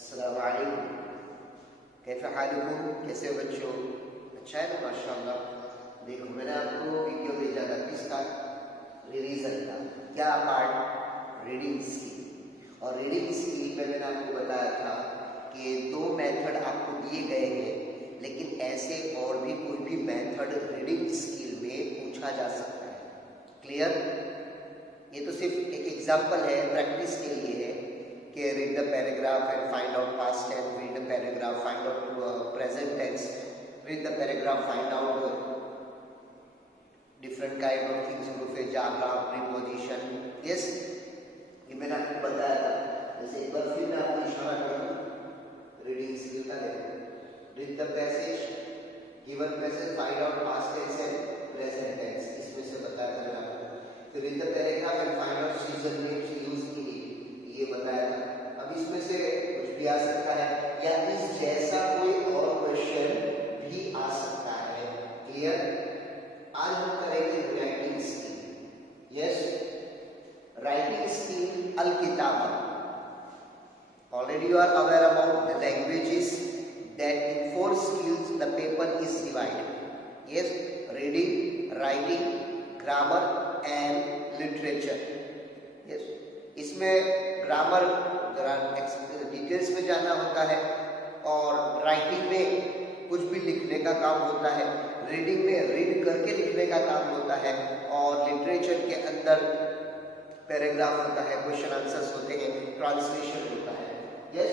अस्सलाम वालेकुम। कैफ़े हालुकुम, कैसे हो बच्चों? अच्छा है ना माशाअल्लाह। देखो मैंने आपको वीडियो भेजा था किसका, रिवीजन का। क्या पार्ट? Reading skill. और रीडिंग स्किल में मैंने आपको बताया था कि दो मेथड आपको दिए गए हैं, लेकिन ऐसे और भी कोई भी मेथड रीडिंग स्किल में पूछा जा सकता है। क्लियर? ये तो सिर्फ एक एग्जाम्पल है, प्रैक्टिस के लिए है कि read the paragraph and find out past tense, read the paragraph, find out present tense, read the paragraph, find out different kind of things, group जागरा, प्रीपोजिशन। यस, ये मैंने आपको बताया था। जैसे एक बार फिर मैं आपको इशारा करूँ रीडिंग स्किल का, read the passage, given passage, find out past tense and present tense, इसमें से बताया था मैंने आपको। तो read the paragraph and find out season names used in it, ये बताया था। अब इसमें से कुछ भी आ सकता है या इस जैसा कोई और क्वेश्चन भी आ सकता है। क्लियर? आज हम करेंगे writing skill. Yes, writing skill अल किताबा। Already you are aware about the languages that in 4 skills the paper is divided. Yes, reading, writing, grammar and literature. Yes, इसमें ग्रामर जरा डिटेल्स में जाना होता है, और राइटिंग में कुछ भी लिखने का काम होता है, रीडिंग में रीड करके लिखने का काम होता है, और लिटरेचर के अंदर पैराग्राफ होता है, क्वेश्चन आंसर्स होते हैं, ट्रांसलेशन होता है। यस,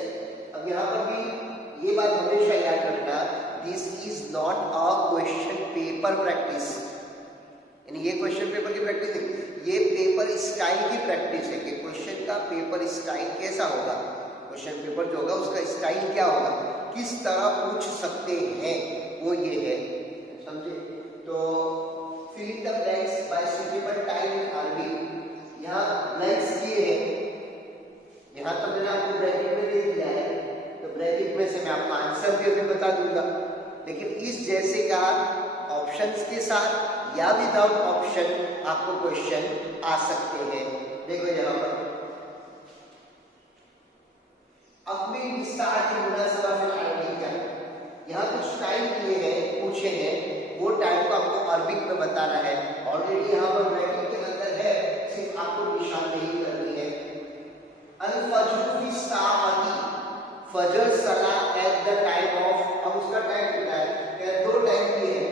अब यहाँ पर भी ये बात हमेशा याद रखना, this is not a question paper practice. यानी ये क्वेश्चन पेपर की प्रैक्टिस नहीं, ये पेपर स्टाइल की प्रैक्टिस है कि क्वेश्चन का पेपर स्टाइल कैसा होगा, क्वेश्चन पेपर जो होगा उसका स्टाइल क्या होगा, किस तरह पूछ सकते हैं, वो ये है। समझे? तो fill in the blanks by suitable type in अरबी। यहाँ ब्लैंक्स ये है, यहाँ तो मैंने आपको ब्रैकेट में दे दिया है, तो ब्रैकेट में से मैं आपको आंसर भी अभी बता दूंगा, लेकिन इस जैसे का ऑप्शंस के साथ या विदाउट ऑप्शन आपको क्वेश्चन आ सकते हैं। देखो यहाँ पर यहाँ कुछ टाइम दिए हैं, पूछे हैं, वो टाइम को आपको अरबिक में बताना है। ऑलरेडी यहाँ पर ब्रैकेट के अंदर है, सिर्फ आपको निशानदेही करनी है। फजर सलाह एट द टाइम ऑफ, अब उसका टाइम कितना है, दो टाइम दिए हैं,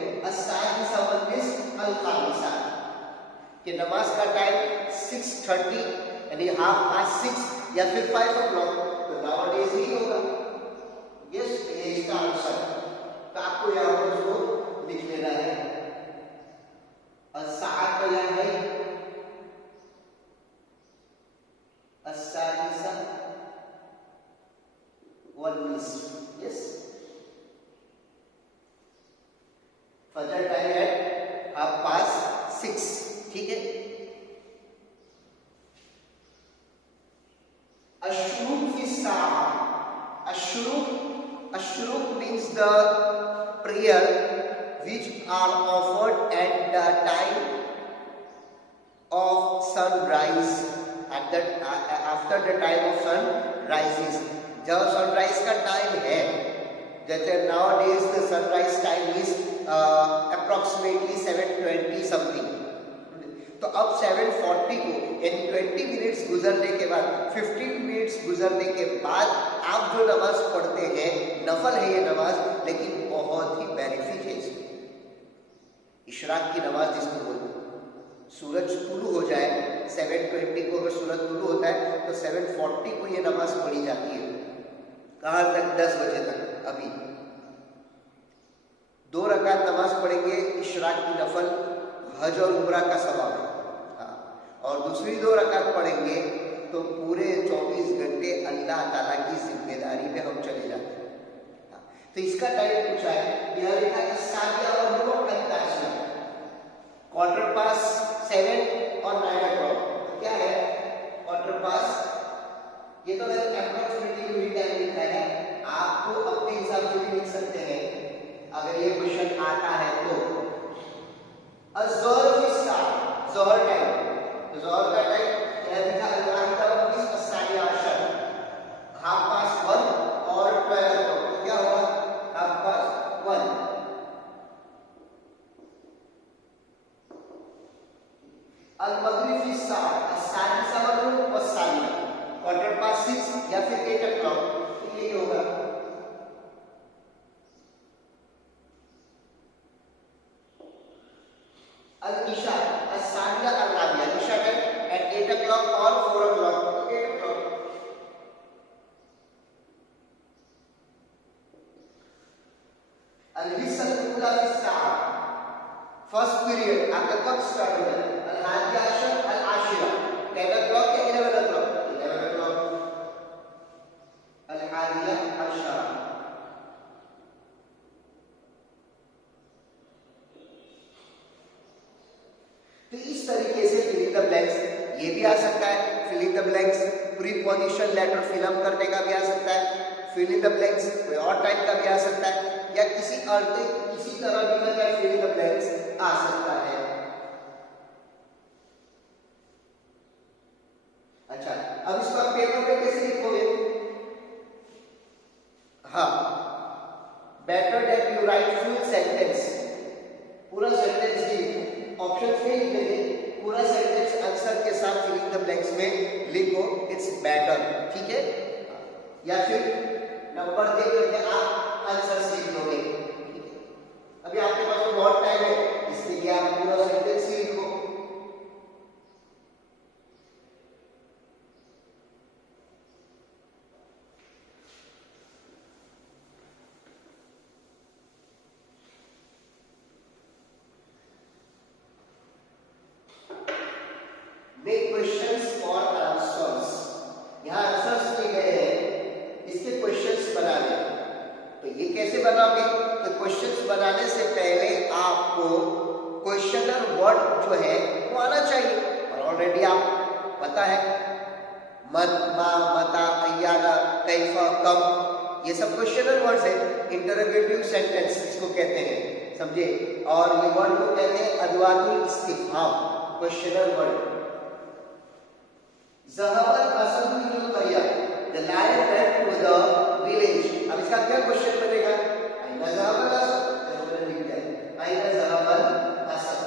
कि नमाज का टाइम 6:30 यानी 6:30 या फिर 5 o'clock, तो नाउअडेज ही होगा। यस, ये इसका आंसर। तो आपको यहाँ पर उसको लिख लेना है। अस्साअत का यहाँ है अस्सादिसा वन्निस्फ। यस, फजर टाइम है 6:30। ठीक है। अशरुक means the prayer which are offered at the time of sunrise, after the time of sun rises। जब सनराइज का टाइम है, जैसे nowadays the sunrise time is approximately 7:20 something, तो अब 7:40 को यानी 20 मिनट्स गुजरने के बाद, 15 मिनट्स गुजरने के बाद आप जो नमाज पढ़ते हैं, नफल है ये नमाज, लेकिन बहुत ही बेनिफिट है इसमें। इशराक की नमाज जिसको बोलते हैं, सूरज तुलू हो जाए 7:20 को, अगर सूरज तुलू होता है तो 7:40 को ये नमाज पढ़ी जाती है। कहाँ तक? 10 बजे तक। अभी 2 रकात नमाज पढ़ेंगे इशराक की नफल, हज और उम्रा का सवाब है। हाँ, और दूसरी 2 रकात पढ़ेंगे तो पूरे 24 घंटे अल्लाह ताला की जिम्मेदारी में हम चले जाते हैं। हाँ, तो इसका टाइम पूछा है, यह लिखा है 7:48, 7:15 और 9 o'clock। क्या है 7:15? ये तो मैंने अप्रोक्सीमेटली वही टाइम लिखा है, आपको अपने हिसाब से भी लिख सकते हैं अगर ये क्वेश्चन आता है तो। ज़ोहर की स्टार्ट, ज़ोहर टाइम, तो ज़ोहर का टाइम यह लिखा है 1:20, 12:10, 1:30, Al-Maghrib fi साढ़े सात और साढ़े 6:15 या फिर 8 o'clock, तो ये होगा Al-Isha as-Saniya al-Rabi'a, Isha time at 8 o'clock or 4 o'clock, 8 o'clock. Al-Hissa al-Ula fi sa'a, first period आपका कब स्टार्ट होगा? Al-Hadi Ashar al-Ashira, 10 o'clock या 11 o'clock? 11 o'clock. Al-Hadiya Ashara. तो इस तरीके से फिलिंग द ब्लैंक्स ये भी आ सकता है, filling the blanks preposition letter fill up करने का भी आ सकता है, फिलिंग द ब्लैंक्स कोई और टाइप का भी आ सकता है, या किसी तरह भी का फिलिंग द ब्लैंक्स आ सकता है। अच्छा, अब इसको आप पेपर पे कैसे लिखोगे? हाँ, better that you right full sentence, पूरा सेंटेंस ही ऑप्शंस में लिखेंगे, पूरा सेंटेंस आंसर के साथ फिलिंग द ब्लैंक्स में लिखो, इट्स बेटर, ठीक है? या फिर नंबर दे करके आप आंसर लिख लोगे। अभी आपके पास तो बहुत टाइम है, इसलिए आप पूरा सेंटेंस ही लिखो। Make questions for answers, यहाँ आंसर्स दिए गए हैं, इसके क्वेश्चंस बना लें। तो ये कैसे बनाओगे? तो क्वेश्चंस बनाने से पहले आपको क्वेश्चनर वर्ड जो है वो आना चाहिए, और ऑलरेडी आप पता है मन, मा, मता, अय्याना, कैफा, कब, ये सब क्वेश्चनर वर्ड्स है। इंटरोगेटिव सेंटेंस इसको कहते हैं, समझे? और ये वर्ड को कहते हैं अदवातुल इस्तिफहाम, क्वेश्चनर वर्ड। ज़हबल असदु इलल क़रिया, the lion went to the village. अब इसका क्या क्वेश्चन बनेगा? अयना ज़हबल असद, मैंने लिख दिया अयना ज़हबल असद,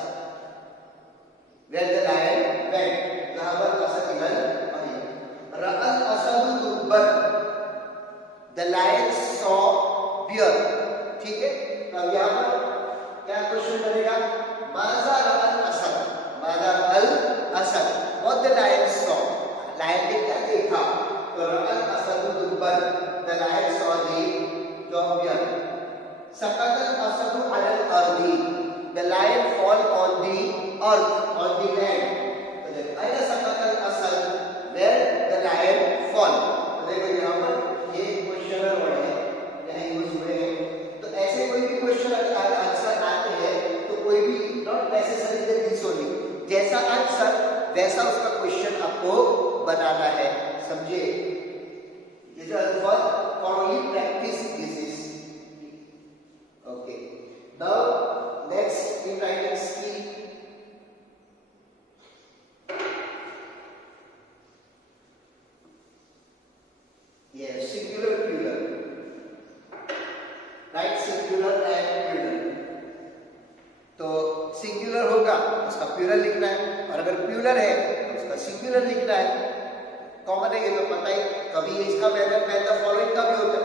वेयर द लायन वेंट, ज़हबल असद इलल क़रिया। रअल असदु दुब्बन, द लायन सॉ बियर, ठीक है? तो अब यहाँ पर क्या क्वेश्चन बनेगा? माज़ा रअल असद, माज़ा रअल असद, what the lion saw, lion ने क्या देखा? तो रअल असदु दुब्बन, the lion saw the bear. सकतल असदु अलल अर्दी, the lion fall on the earth, on the land. तो देखो अयना सकतल असद, वेयर द लायन फॉल। तो देखो यहाँ पर ये क्वेश्चनर वर्ड है, यहाँ यूज हुए हैं। तो ऐसे कोई भी क्वेश्चन आंसर आते हैं तो कोई भी not necessary that this only, जैसा आंसर वैसा उसका क्वेश्चन आपको बनाना है, समझे? ये जो अल्फाज for only practice this is okay. Now next in writing skill, ये singular plural, right singular and plural. तो सिंगुलर होगा उसका प्लूरल लिखना है, और अगर प्लूरल है तो उसका सिंगुलर लिखना है। कॉमन है ये तो पता ही, कभी इसका मेथड फॉलोइंग का भी होता है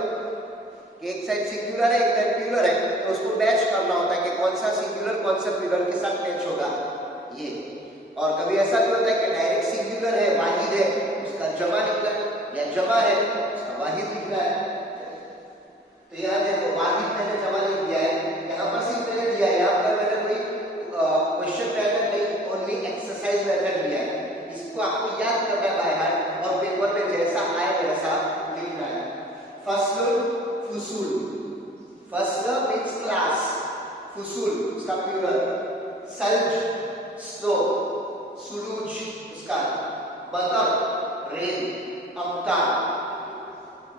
कि एक साइड सिंगुलर है एक साइड प्लूरल है, तो उसको मैच करना होता है कि कौन सा सिंगुलर कौन सा प्लूरल के साथ मैच होगा ये। और कभी ऐसा भी होता है कि डायरेक्ट सिंगुलर है, वाहिद है, उसका जमा लिखना है, या जमा है उसका वाहिद लिखना है। तो यहाँ देखो वाहिद मैंने जमा लिख दिया है, यहाँ पर सिर्फ मैंने दिया है, यहाँ पर मैंने कोई क्वेश्चन पैटर्न नहीं, ओनली एक्सरसाइज मेथड दिया है। इसको आपको याद करना है बाय हार्ट, और पेपर में जैसा आए वैसा लिखना है। फसलुल फुसूल, फसल मींस क्लास, फुसूल उसका प्लूरल, सल्ज स्नो, सुलूज उसका, मतर रेन, अब्तार,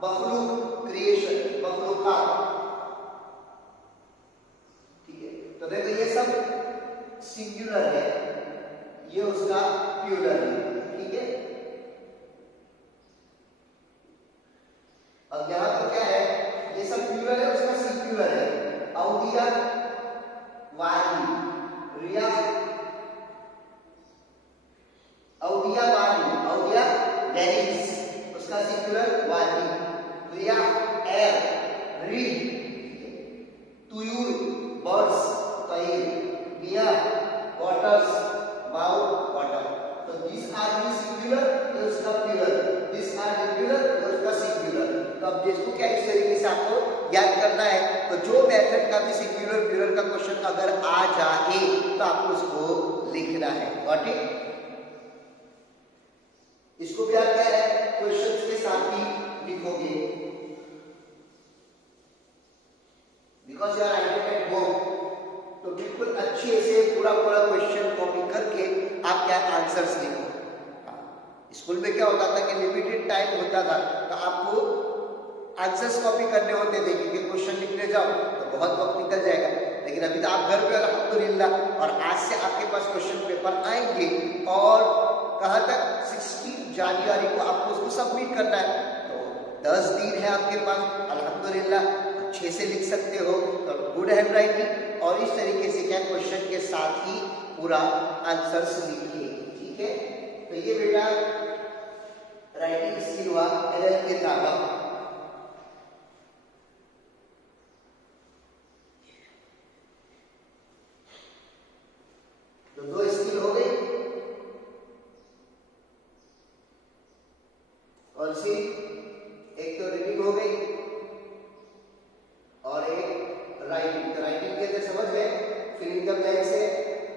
मखलूक क्रिएशन, मखलूकात, ठीक है? तो देखो ये सब सिंगुलर है, ये उसका प्लूरल है, ठीक है? अब यहाँ पर क्या है, ये सब प्लूरल है, उसका सिंगुलर है। औदिया, वादी, रिया, waters, माउथ वाटर। तो दिस आर दी सिंगुलर, ये उसका plural, this are the plural, ये उसका सिंगुलर। तो अब जिसको क्या इस तरीके से आपको याद करना है, तो जो मेथड का भी सिंगुलर प्लूरल का क्वेश्चन अगर आ जाए तो आपको उसको लिखना है। Got it? इसको भी आप क्या है क्वेश्चंस के साथ ही लिखोगे, because you are writing at home. तो बिल्कुल अच्छे से पूरा क्वेश्चन कॉपी करके आप क्या आंसर्स लिखो। स्कूल में क्या होता था कि लिमिटेड टाइम होता था, तो आपको आंसर्स कॉपी करने होते थे, क्योंकि क्वेश्चन लिखने जाओ तो बहुत वक्त निकल जाएगा। लेकिन अभी तो आप घर पे अल्हम्दुलिल्लाह, और आज से आपके पास क्वेश्चन पेपर आएंगे, और कहाँ तक 16 जनवरी को आपको उसको सबमिट करना है। तो 10 दिन है आपके पास, अल्हम्दुलिल्लाह अच्छे से लिख सकते हो। तो गुड हैंड राइटिंग, और इस तरीके से क्या क्वेश्चन के साथ ही पूरा आंसर्स लिखिए। ठीक है, तो ये बेटा राइटिंग स्किल हुआ एलएल के ताबा। तो 2 स्किल हो गई, और सी एक तो रीडिंग हो गई और एक राइटिंग। तो राइटिंग के अंदर समझ गए, फिर इन द ब्लैंक्स है,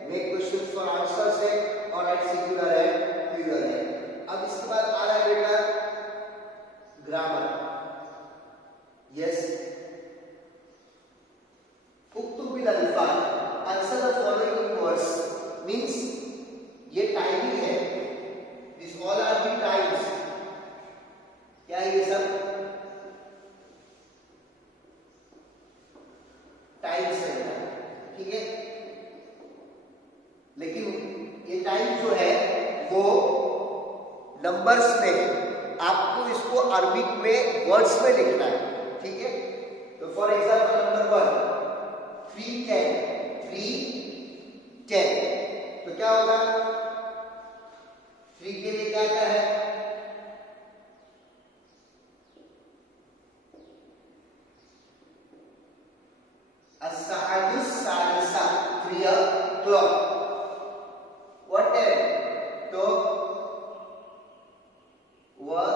मेक क्वेश्चंस फॉर आंसर्स है, और राइट सिंगुलर है, प्लूरल है। अब इसके बाद आ रहा है बेटा ग्रामर। यस, उक्तु बिल अल्फाज, answer the following words, means ये टाइमिंग है, this all are the times. क्या है ये सब? टाइम्स है, ठीक है। लेकिन ये टाइम जो है वो नंबर्स में है, आपको इसको अरबिक में वर्ड्स में लिखना है। ठीक है, तो फॉर एग्जांपल नंबर 1 310, 310, तो क्या होगा? 3 के लिए क्या क्या है? as-sa'adus salisa, 3 o'clock. What time? तो वह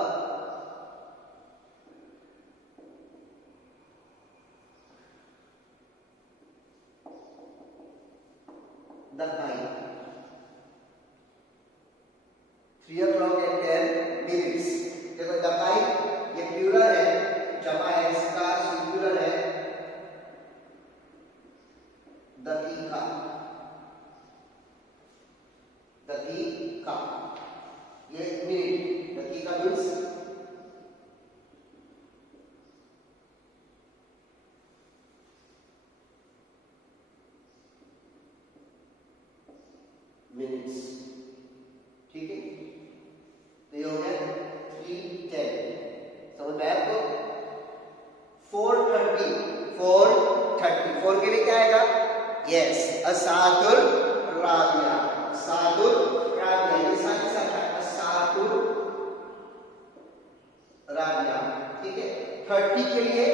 दकाई, 3 o'clock and 10 minutes। देखो दकाई ये प्लूरल है, जमा है, इसका सिंगुलर है दकीका, दकीका ये मिनट, दकीका मीन्स मिनट्स। ठीक है, तो ये हो गया 310, समझ में आया आपको? 4:30, 4:30, 4 के लिए क्या आएगा? यस, असादुल राबिया, सादुल राबिया, ये सारी साथ असादुल राबिया। ठीक है, 30 के लिए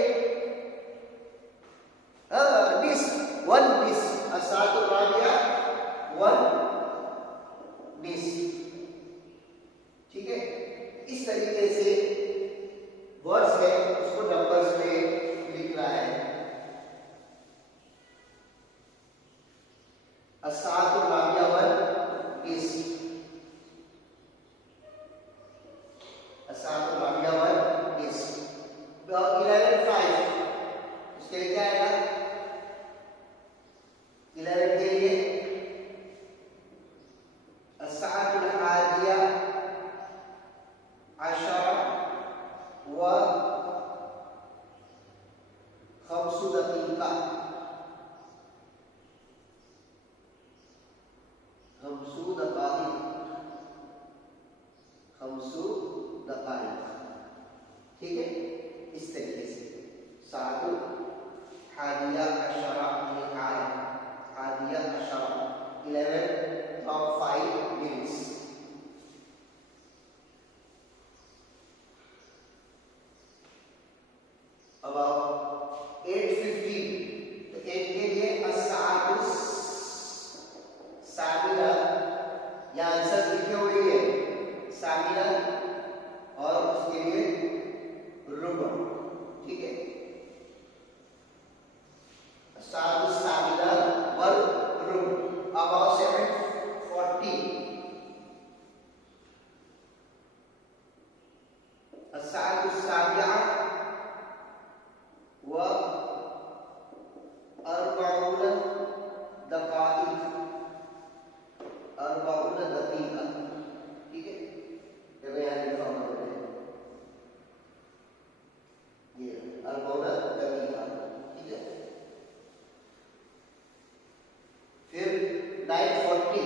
दिस 1 दिस, असादुल राबिया 1 दिस। ठीक है, इस तरीके से वर्ड्स है उसको नंबर्स में लिखना है। असादुल राबिया 1 दिस, असादुल राबिया 1 दिस। 11:05 इसके लिए क्या आएगा? 11 के लिए असादुल हादिया अशरा व खमसु दकीका, खमसु दकाई, खमसु दकाई। ठीक है, इस तरीके से सादुल हादिया अशरा, ये हादिया अशरा 11:05 minutes। अब 8:15, तो 8 के लिए असादुस साबिया 9:40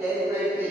10:20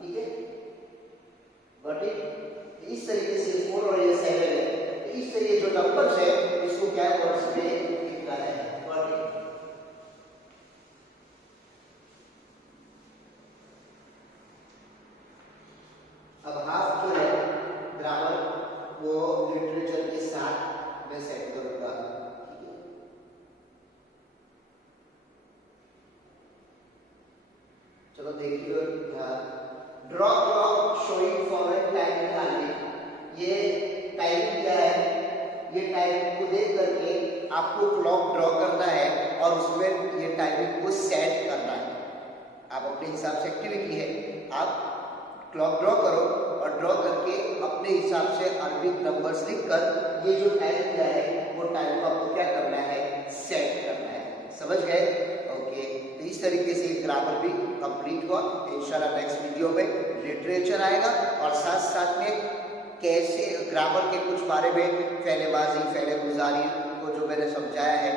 ठीक है, गॉट इट. इस तरीके से 4 और ये 7 है. इस तरीके जो नंबर्स है इसको क्या वर्ड्स में लिखना है. Got it. अब हाफ जो है ग्रामर वो लिटरेचर के साथ मैं सेट करूंगा. चलो देख लो. Draw clock showing forward timing army. ये टाइमिंग क्या है? ये टाइमिंग को देख करके आपको क्लॉक ड्रॉ करना है और उसमें ये टाइमिंग को सेट करना है. आप अपने हिसाब से एक्टिविटी है, आप क्लॉक ड्रॉ करो और ड्रॉ करके अपने हिसाब से अरबिक नंबर्स लिखकर ये जो टाइम क्या है वो टाइम को आपको क्या करना है, सेट करना है. समझ गए? ओके. तो इस तरीके से ग्रामर भी कंप्लीट हुआ. इंशाल्लाह नेक्स्ट वीडियो में लिटरेचर आएगा और साथ साथ में कैसे ग्रामर के कुछ बारे में फेलेबाजी, फेले गुजारी को जो मैंने समझाया है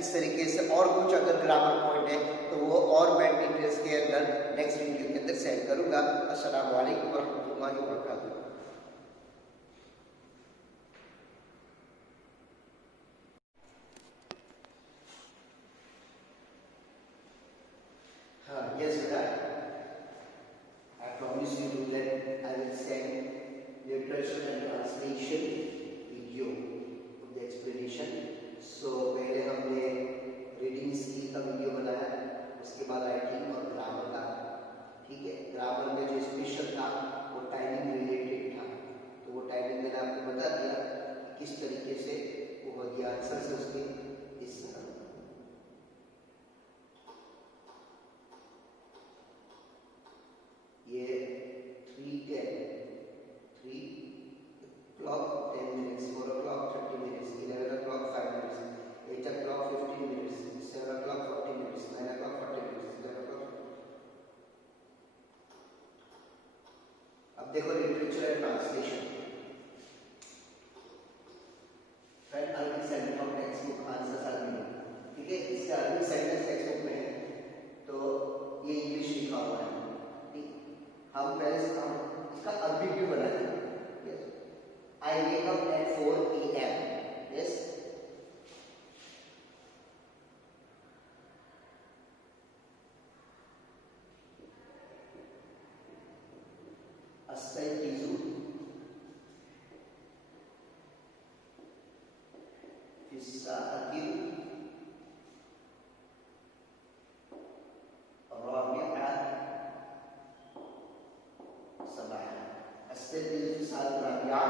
इस तरीके से और कुछ अगर ग्रामर पॉइंट है तो वो और मैं डिटेल्स के अंदर नेक्स्ट वीडियो के अंदर सेंड करूंगा. अस्सलाम वालेकुम वरहमतुल्लाहि वबरकातुहू. Yes, sir. I promise you that I will send literature and translation video of the explanation. So पहले हमने रीडिंग स्किल का वीडियो बनाया, उसके बाद राइटिंग और ग्रामर का. ठीक है. ग्रामर में जो स्पेशल था वो टाइमिंग रिलेटेड था, तो वो टाइमिंग मैंने आपको बता दिया किस तरीके से वो हो गया. आंसर से उसके इस तरह. ये 3:10 3 o'clock 10 minutes, 4 o'clock 30 minutes, 11 o'clock 5 minutes, 8 o'clock 15 minutes, 7 o'clock 40 minutes, 9 o'clock 40 minutes, 10 o'clock. अब देखो literature and translation. Friend Arabic sentence of text book answers are given. ठीक है. इसका अरबिक सेंटेंस टेक्स्ट बुक में है तो ये इंग्लिश लिखा हुआ है. हम पहले से हम इसका अरबी भी बनाते हैं. Yes. I wake up at 4 AM. Yes. अस्तयक़िज़ु फ़िस्साअतिल राबिआ sabah. Astayqizu saat rabi'a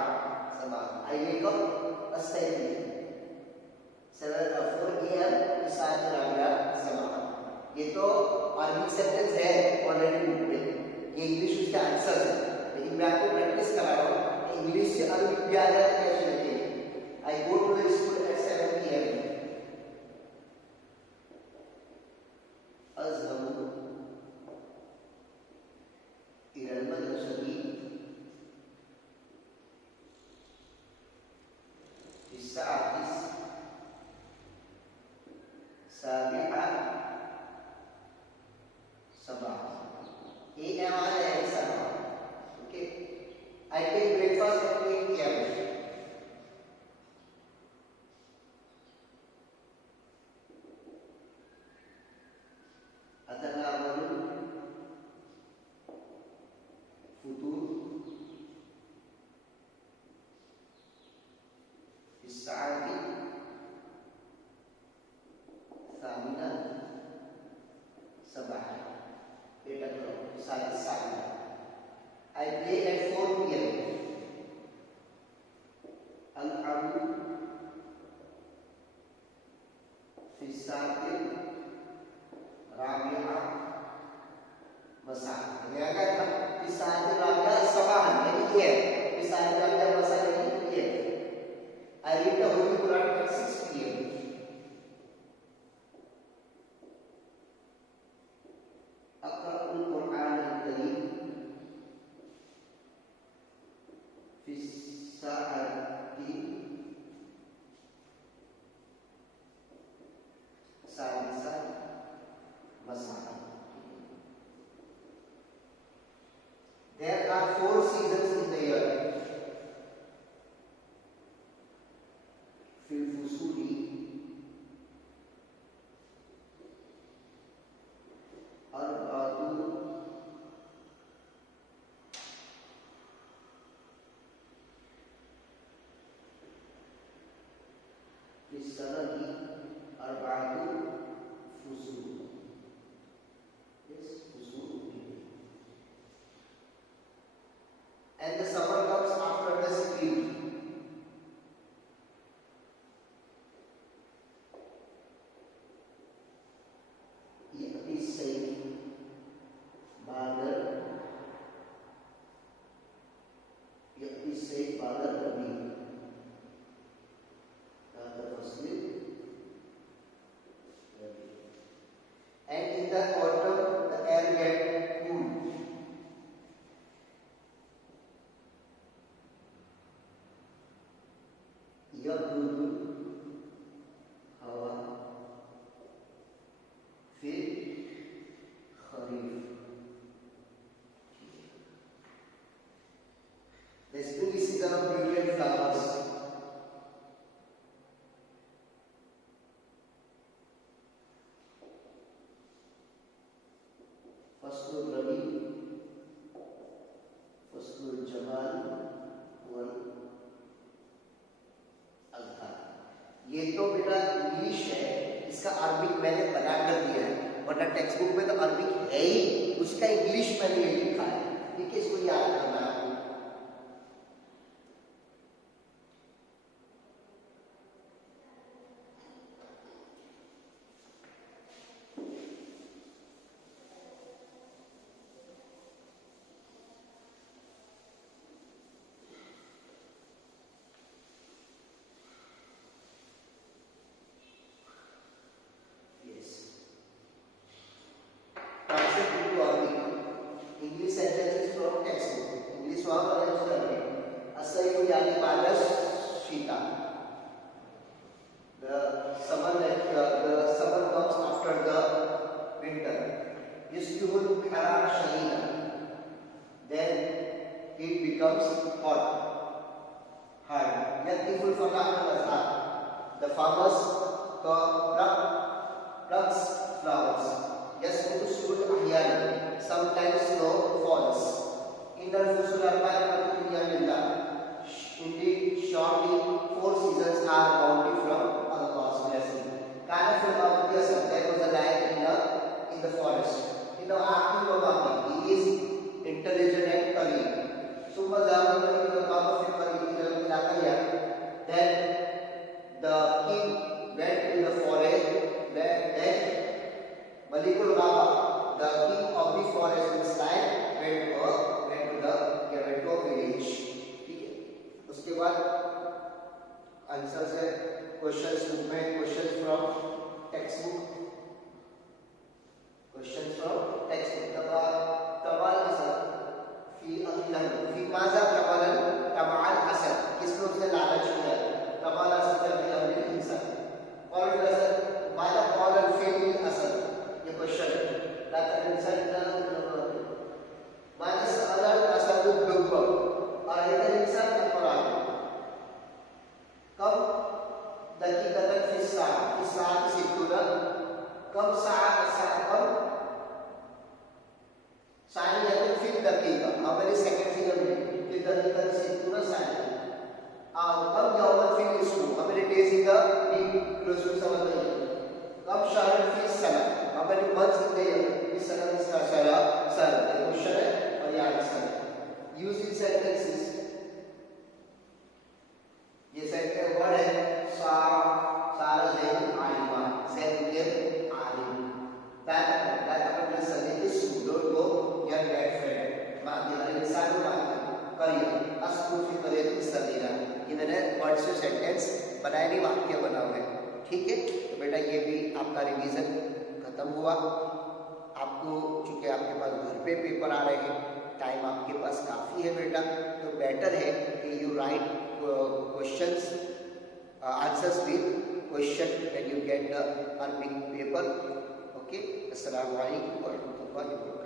sabah. I wake up astayqizu 4 AM saat rabi'a sabah. ये तो अरबिक सेंटेंस है ऑलरेडी बुक में. ये इंग्लिश उसके आंसर है, लेकिन मैं आपको प्रैक्टिस करा रहा हूँ इंग्लिश से अरबिक भी आ जाए कैसे लिखेंगे. I go to the school at 7 PM. अज़हबु इलल मदरसति फिस्साअतिस साबिआ sabah. AM आ जाएगा sabah. Okay. I take breakfast at 8 AM. फिसाती salsa masala. There are 4 seasons in the year. Fil fusuli, arba'atu fisarati, arba'atu fusul. Yes, fusul. And the summer comes after the spring. Ya'ti sayf, badar, ya'ti sayf, badar, rabi. Kata fasli, rabi. And in the autumn, the air gets cool. Yabrudu hawa fi kharif. The spring is season of beauty and flowers. Faslul rabi, faslul jamal wal alpha. ये तो बेटा English है, इसका Arabic मैंने बना कर दिया है, वरना टेक्स्ट बुक में तो अरबिक है ही, उसका इंग्लिश मैंने ये लिखा है। ठीक है, इसको याद करना है। English sentences from textbook. English वहाँ पर है उसका नहीं। असैफ यानी बारिश, शीता. The summer comes after the winter. Yusbihul harar shadida. Then it becomes hot. Hard. Yatiful falah al-azhar. The farmers plucks flowers. Yasqutu surul ahyan. Sometimes snow falls. Innal fusul arba'atu lillah. Indeed, shortly 4 seasons are bounty from Allah's blessing. Kana fil mawdiyas, there was a lion in the forest. In the aqil wa baqi, he is intelligent and cunning. Summa zahabu ila al-qama fi qarib ila al-qiyam. Then the king went to the forest. Then Malikul Ghaba, the king of the forest, this lion, went to a village. ठीक है, उसके बाद answers है questions book में, questions from text book, तबाल असद फी अल्लाह फी माजा तबाल असद, किसने उसने लालच किया? तबाल असद फी अल्लाह इंसान और असद माजा कॉल अल फील असद, ये क्वेश्चन है। लाता इंसान माजा सअल असद दुब और इधर इंसान का कुरान कब दकीकतन फी सात सिद्दुना, कब सात कब सानियतन फी दकीका, हमारे सेकंड फिगर में फी दकीकतन सिद्दुना सानिया, और कब यौमन फी इसमु, हमारे days in the week close to 7 days, कब शहर फी सना, हमारे मंथ्स इन द ईयर इस सना इसका सारा क्वेश्चन है और ये आंसर है। यूज इन सेंटेंसेस, ये सेंटेंस वर्ड है सारा ज़ैन आलिमा, ज़ैन आलिम, that अपने सने के सूडों को या गेट फ्रेंड मांगे वाले इंसान को मांगे करिए अस्कुल फिर करिए इस तरह ये मैंने वर्ड से सेंटेंस बनाए नहीं, वाक्य बना हुआ है। ठीक है, तो बेटा ये भी आपका रिवीजन खत्म हुआ। आपको चूंकि आपके पास घर पे पेपर आ रहे हैं, टाइम आपके पास काफ़ी है बेटा, तो बेटर है कि write questions, answers with question when you get the Arabic paper. Okay. Assalamu alaikum warahmatullahi wabarakatuh.